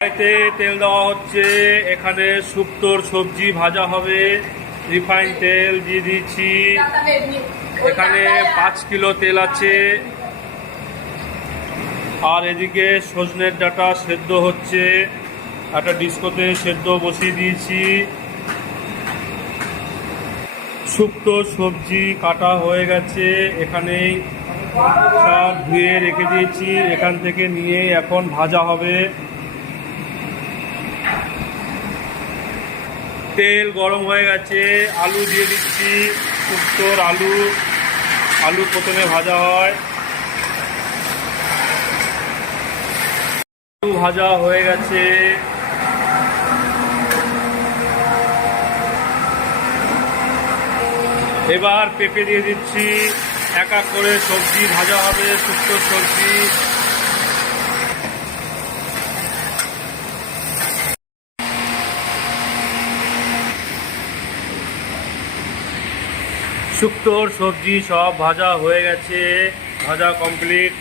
কড়াইতে তেল দেওয়া হচ্ছে। এখানে শুক্তোর সবজি ভাজা হবে। রিফাইন তেল দিয়ে দিচ্ছি। এখানে 5 কিলো তেল আছে। আর এদিকে সজনের ডাঁটা সেদ্ধ হচ্ছে। একটা ডিস্কোতে সেদ্ধ বসিয়ে দিয়েছি। শুক্তো সবজি কাটা হয়ে গেছে। এখানেই সব ধুয়ে রেখে দিয়েছি। এখান থেকে নিয়ে এখন ভাজা হবে। তেল গরম হয়ে গেছে। আলু দিয়ে দিচ্ছি। শুক্তোর আলু প্রথমে ভাজা হয়। আলু ভাজা হয়ে গেছে। এবার পেঁপে দিয়ে দিচ্ছি। এক এক করে সবজি ভাজা হবে। শুক্তোর সবজি শুক্তোর সবজি সব ভাজা হয়ে গেছে। ভাজা কমপ্লিট।